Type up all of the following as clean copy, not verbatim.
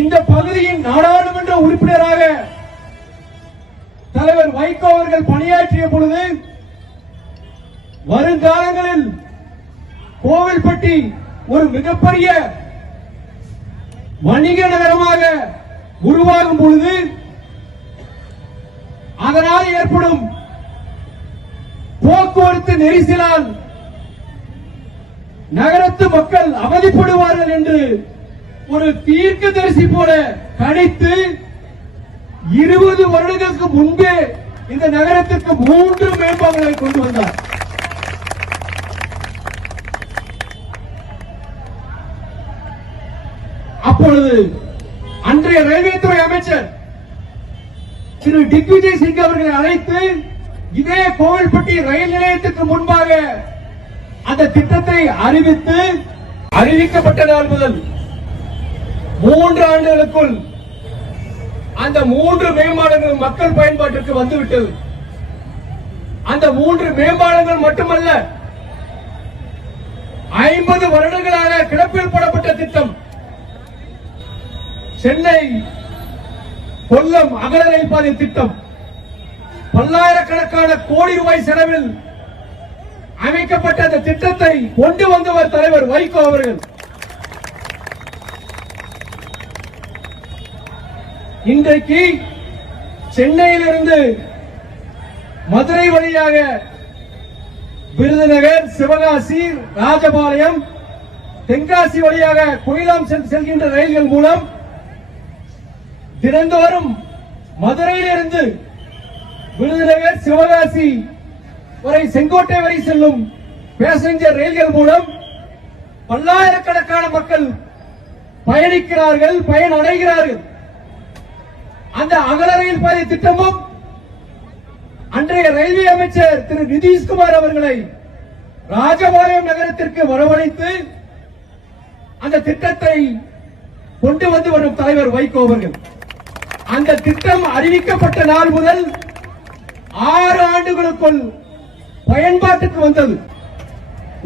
இந்த பகுதியின் நாடாளுமன்ற உறுப்பினராக தலைவர் வைகோ அவர்கள் பணியாற்றிய பொழுது வருங்காலங்களில் கோவில்பட்டி ஒரு மிகப்பெரிய வணிக நகரமாக உருவாகும் பொழுது அதனால் ஏற்படும் போக்குவரத்து நெரிசலால் நகரத்து மக்கள் அவதிப்படுவார்கள் என்று ஒரு தீர்க்கதரிசி போல கணித்து 20 வருடங்களுக்கு முன்பே இந்த நகரத்திற்கு 3 மேம்பாலங்களை கொண்டு வந்தார். அப்பொழுது அன்றைய ரயில்வே துறை அமைச்சர் திரு திக்விஜய் சிங் அவர்களை அழைத்து இதே கோவில்பட்டி ரயில் நிலையத்துக்கு முன்பாக அந்த திட்டத்தை அறிவிக்கப்பட்ட நாள் முதல் 3 ஆண்டுகளுக்குள் அந்த 3 மேம்பாலங்கள் மக்கள் பயன்பாட்டிற்கு வந்துவிட்டது. அந்த 3 மேம்பாலங்கள் மட்டுமல்ல, 50 வருடங்களாக கிடப்பில் போடப்பட்ட திட்டம் சென்னை கொல்லம் அகல ரயில் பாதை திட்டம் பல்லாயிரக்கணக்கான கோடி ரூபாய் செலவில் அமைக்கப்பட்ட அந்த திட்டத்தை கொண்டு வந்தவர் தலைவர் வைகோ அவர்கள். இன்றைக்கு சென்னையிலிருந்து மதுரை வழியாக விருதுநகர், சிவகாசி, ராஜபாளையம், தென்காசி வழியாக குயிலாம் செல்கின்ற ரயில்கள் மூலம் தினந்தோறும் மதுரையிலிருந்து விருதுநகர், சிவகாசி வரை, செங்கோட்டை வரை செல்லும் பேசஞ்சர் ரயில்கள் மூலம் பல்லாயிரக்கணக்கான மக்கள் பயணிக்கிறார்கள், பயனடைகிறார்கள். அந்த அகல ரயில் பாதை திட்டமும் அன்றைய ரயில்வே அமைச்சர் திரு நிதிஷ்குமார் அவர்களை ராஜபாளையம் நகரத்திற்கு வரவழைத்து அந்த திட்டத்தை கொண்டு வந்து வரும் தலைவர் வைகோ அவர்கள். அந்த திட்டம் அறிவிக்கப்பட்ட நாள் முதல் 6 ஆண்டுகளுக்குள் பயன்பாட்டுக்கு வந்தது.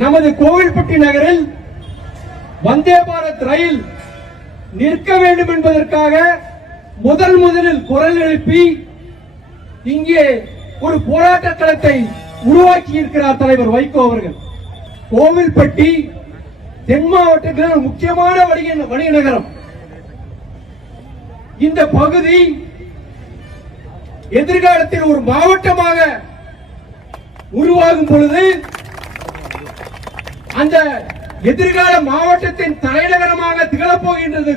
நமது கோவில்பட்டி நகரில் வந்தே பாரத் ரயில் நிற்க வேண்டும் என்பதற்காக முதலில் குரல் எழுப்பி இங்கே ஒரு போராட்ட களத்தை உருவாக்கி இருக்கிறார் தலைவர் வைகோ அவர்கள். கோவில்பட்டி தென் மாவட்டத்தில் முக்கியமான வணிக நகரம். இந்த பகுதி எதிர்காலத்தில் ஒரு மாவட்டமாக உருவாகும் பொழுது அந்த எதிர்கால மாவட்டத்தின் தலைநகரமாக திகழப் போகின்றது.